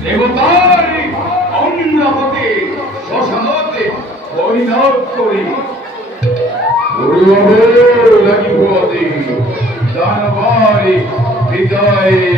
দেবতার অন্নপতি শ্মশানতে পরিণত করি লাগিব আদি দানবারি হৃদয়ে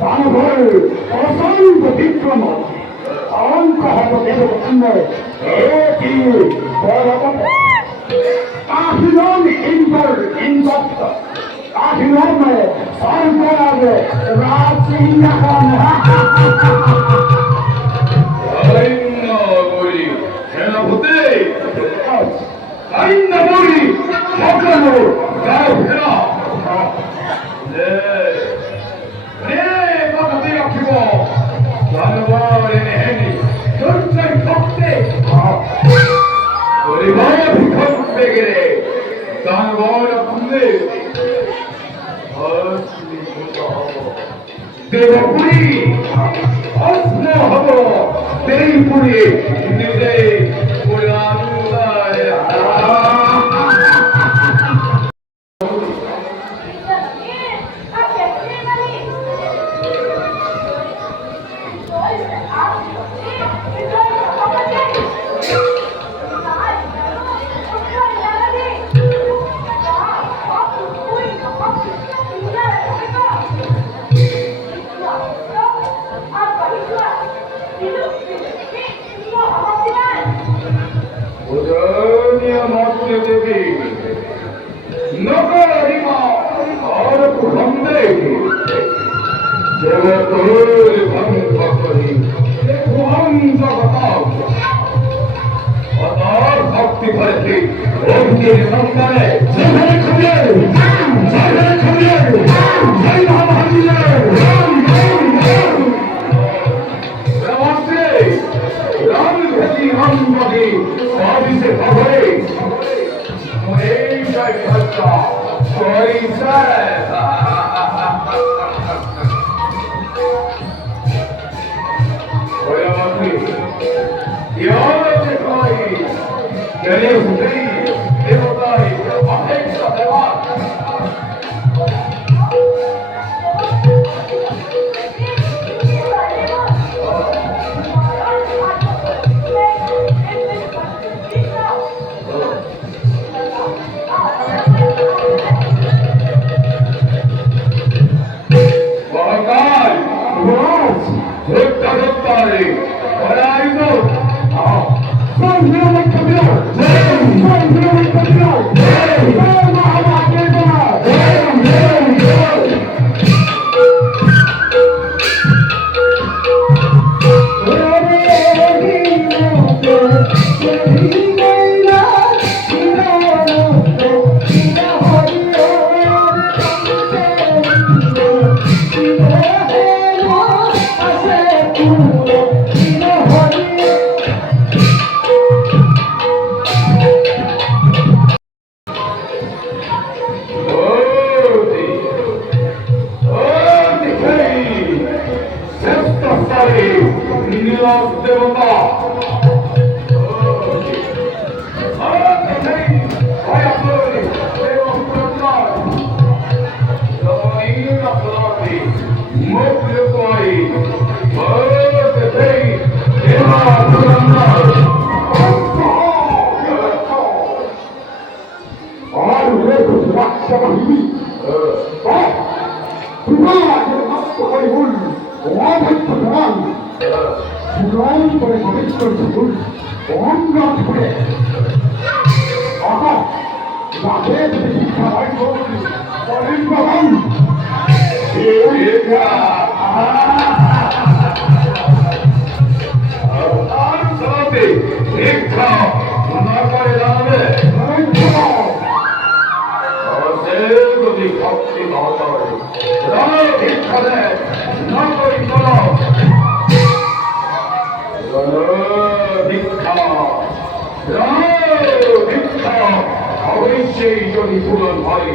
দানবের অসংখ্য বিক্রম অঙ্ক হব দেবচিহ্ন এটি কাহিলন ইন্দর ইন্দত্ত কাহিলন সর্বরাজ রাজসিংহাসন সেনাপতি আইনবরি সকল গায়ে ফেরা কথাতে রাখিব দানবার এনে হেনি দুর্জয় ভক্তে পরিবার ভিক্ষণ করতে গেলে দানবার খুললে দেবপুরী অস্ম হব দেবপুরী নিজে দেবী নগরিমা আর কুহন্দে দেবতোর ভঙ্গ করি কুহং জগতাও অতর ভক্তি ভরতে অগ্নির নন্দনে জয় খুলে জয় খুলে জয় মহাবীরে রামতে রাম ভক্তি রাম বলি অবিষে ভবে এই জয় ভক্তা সরি জয় অবশ্যই যদি পূরণ হয়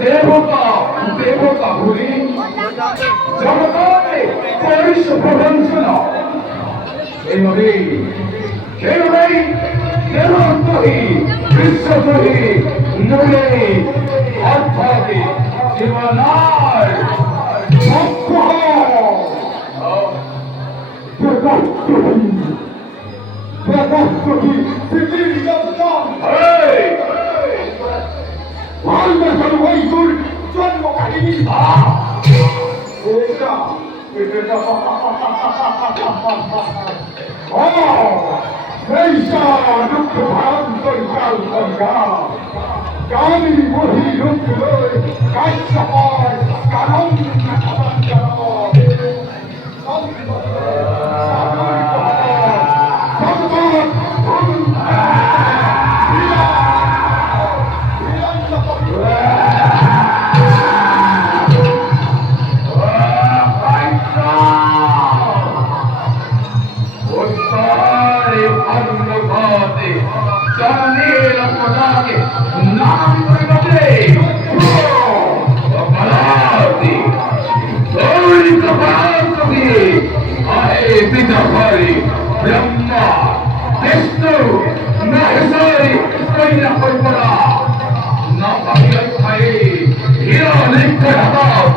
দেবতা দেবতা ভুলি জগতে পরিশ প্রবঞ্চন এইভাবে সেইভাবেই দেবন্তহী বিশ্বতহী নূরে অর্থাৎ জীবনায় সত্য পৃথিবীর জগৎ ভালবাসার বৈকুর জন্ম কাহিনী দুঃখ ভারন্তর কাল সংখ্যা কামি বহি রূপ লয় কাশ্য হয় কারণ ब्रह्मा विष्णु महेश्वरी कोई ना कोई बड़ा ना पागल खाए हीरो लिखकर हटाओ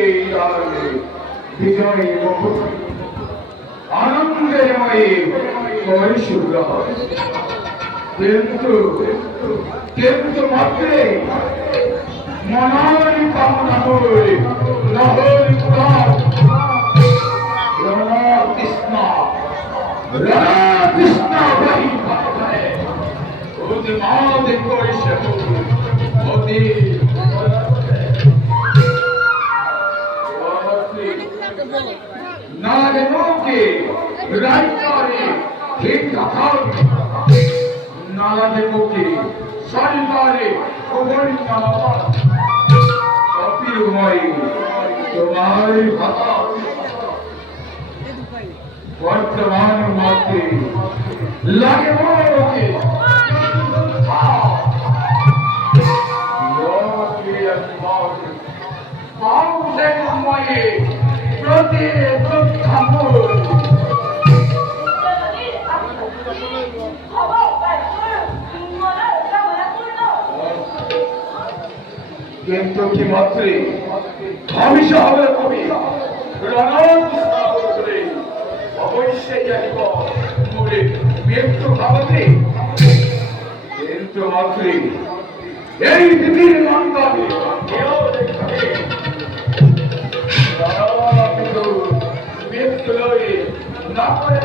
এই আলোকে বিজয় মুকুট আনন্দের ময়ে পরিশুদ্ধ কিন্তু কিন্তু মাত্রে মনের কামনা হয়ে নহর পুরাণ কৃষ্ণা কৃষ্ণা বহি ভাবে ওতে মাদে করিস ওতে নালে মোকে রাইতারে ঠিক থাকার নালে মোকে সরিতারে কোবরি নামার অপিরময় তোমার ভাতা বর্তমান মাত্রে লাগে মোকে প্রতি কিন্তু কি মাত্রে হামেশা হবে কবি অবশ্যই জানিব মোরে মৃত্যু ভাবতে কিন্তু মাত্রে এই পৃথিবীর মন্দাবে কেউ দেখবে মৃত্যু লয়ে না করে